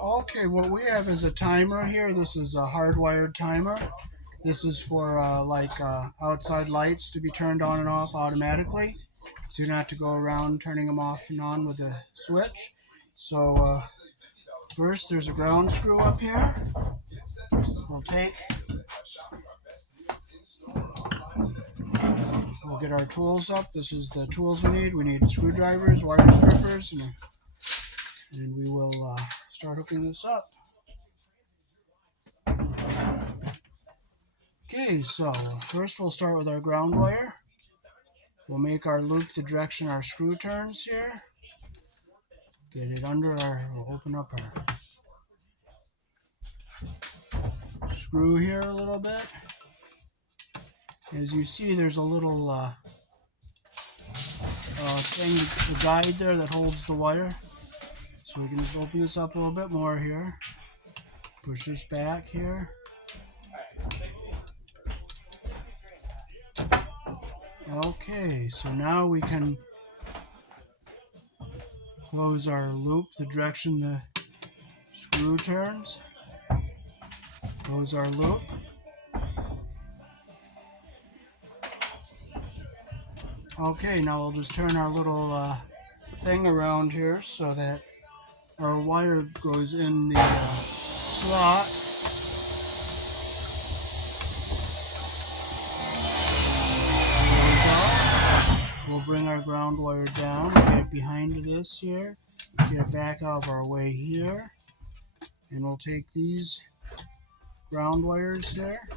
Okay, what we have is a timer here. This is a hardwired timer. This is for outside lights to be turned on and off automatically. So you don't have to go around turning them off and on with a switch. So first there's a ground screw up here. We'll get our tools up. This is the tools we need. We need screwdrivers, wire strippers, and we will start hooking this up. Okay, so first we'll start with our ground wire. We'll make our loop the direction our screw turns here. Get it under we'll open up our screw here a little bit. As you see, there's a little thing, the guide there that holds the wire. So we can just open this up a little bit more here. Push this back here. Okay, so now we can close our loop the direction the screw turns. Close our loop. Okay, now we'll just turn our little thing around here so that our wire goes in the slot. We'll bring our ground wire down, get it behind this here, get it back out of our way here, and we'll take these ground wires there.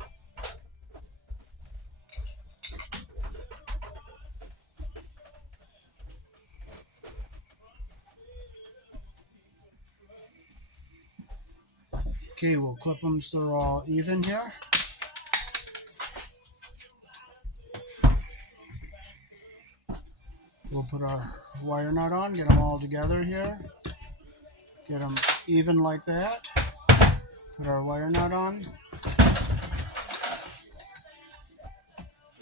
Okay, we'll clip them so they're all even here. We'll put our wire nut on, get them all together here. Get them even like that. Put our wire nut on.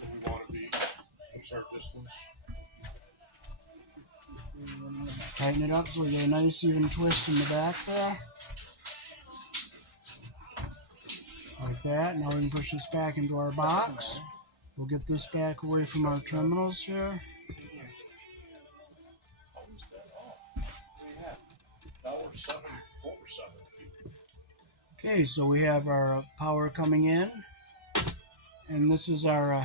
We want to be, what's our distance? Tighten it up so we get a nice even twist in the back there. Like that. Now we can push this back into our box. We'll get this back away from our terminals here. Okay, so we have our power coming in, and this is our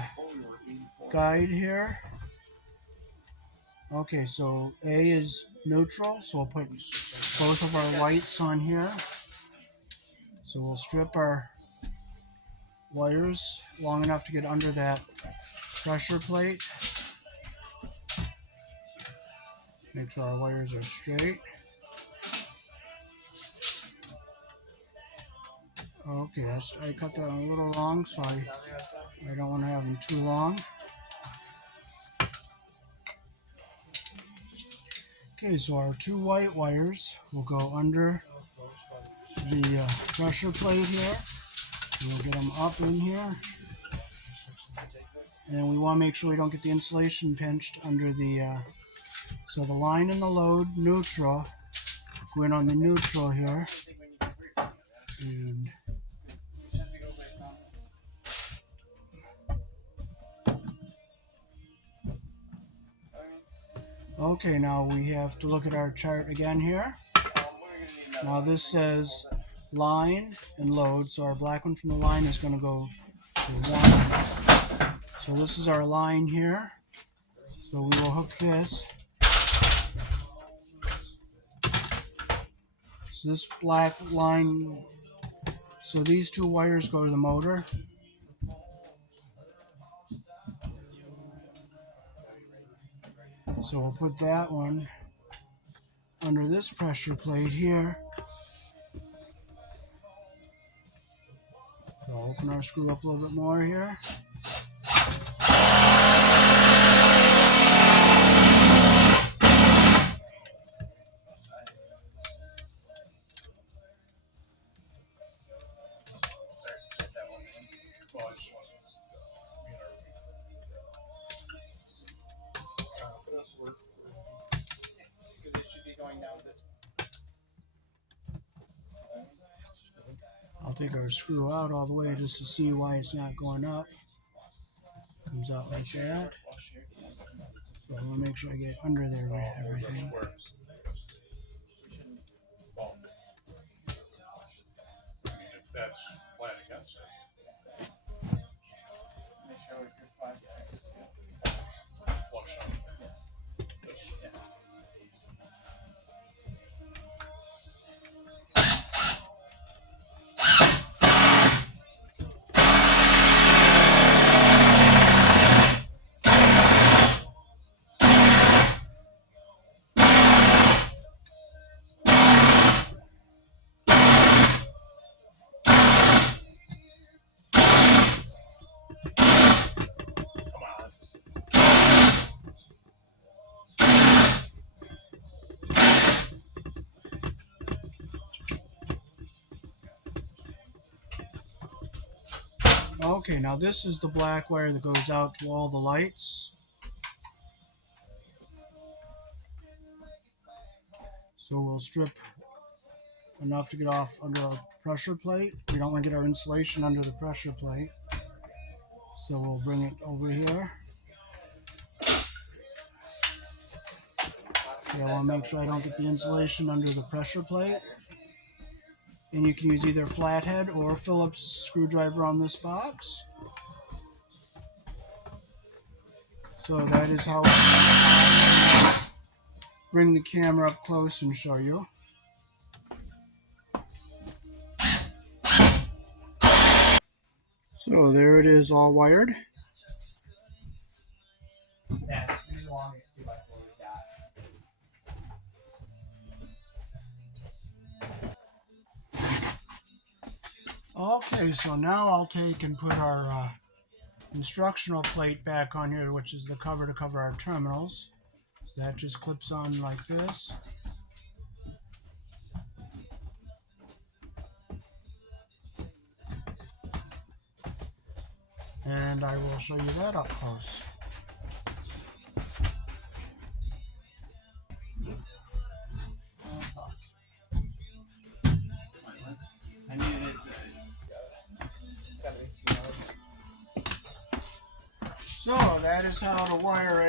guide here. Okay, so A is neutral, so we'll put both of our lights on here. So we'll strip our wires long enough to get under that pressure plate. Make sure our wires are straight. Okay, I cut that a little long, so I don't want to have them too long. Okay, so our two white wires will go under the pressure plate here. And we'll get them up in here. And we want to make sure we don't get the insulation pinched under the, so the line and the load, neutral, go in on the neutral here. And okay, now we have to look at our chart again here. Now this says line and load, so our black one from the line is going to go to 1. So this is our line here. So we will hook this. So this black line, so these two wires go to the motor. So we'll put that one under this pressure plate here. So I'll open our screw up a little bit more here. I'll take our screw out all the way just to see why it's not going up. Comes out like that. So I'll make sure I get under there with everything. Well, I mean, if that's flat against it. Flush out. This. Come on. Okay, now this is the black wire that goes out to all the lights. So we'll strip enough to get off under our pressure plate. We don't want to get our insulation under the pressure plate. So we'll bring it over here. Okay, I want to make sure I don't get the insulation under the pressure plate. And you can use either flathead or Phillips screwdriver on this box. So that is how I bring the camera up close and show you. So there it is, all wired. That's the longest 2x4 we got. Okay, so now I'll take and put our instructional plate back on here, which is the cover to cover our terminals. So that just clips on like this. And I will show you that up close. I needed it to. So that is how to wire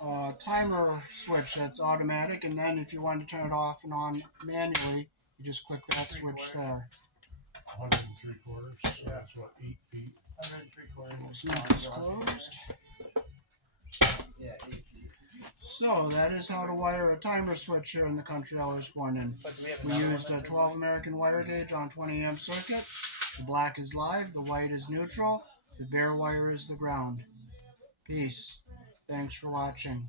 a timer switch that's automatic, and then if you want to turn it off and on manually, you just click that switch there. 103/4, so that's what, 8 feet. 103/4. Snap this closed. Yeah, 8 feet. So that is how to wire a timer switch here in the country I was born in. But do we have We another used one a that's 12 American wire gauge on 20 amp circuit. The black is live, the white is neutral, the bare wire is the ground. Peace. Thanks for watching.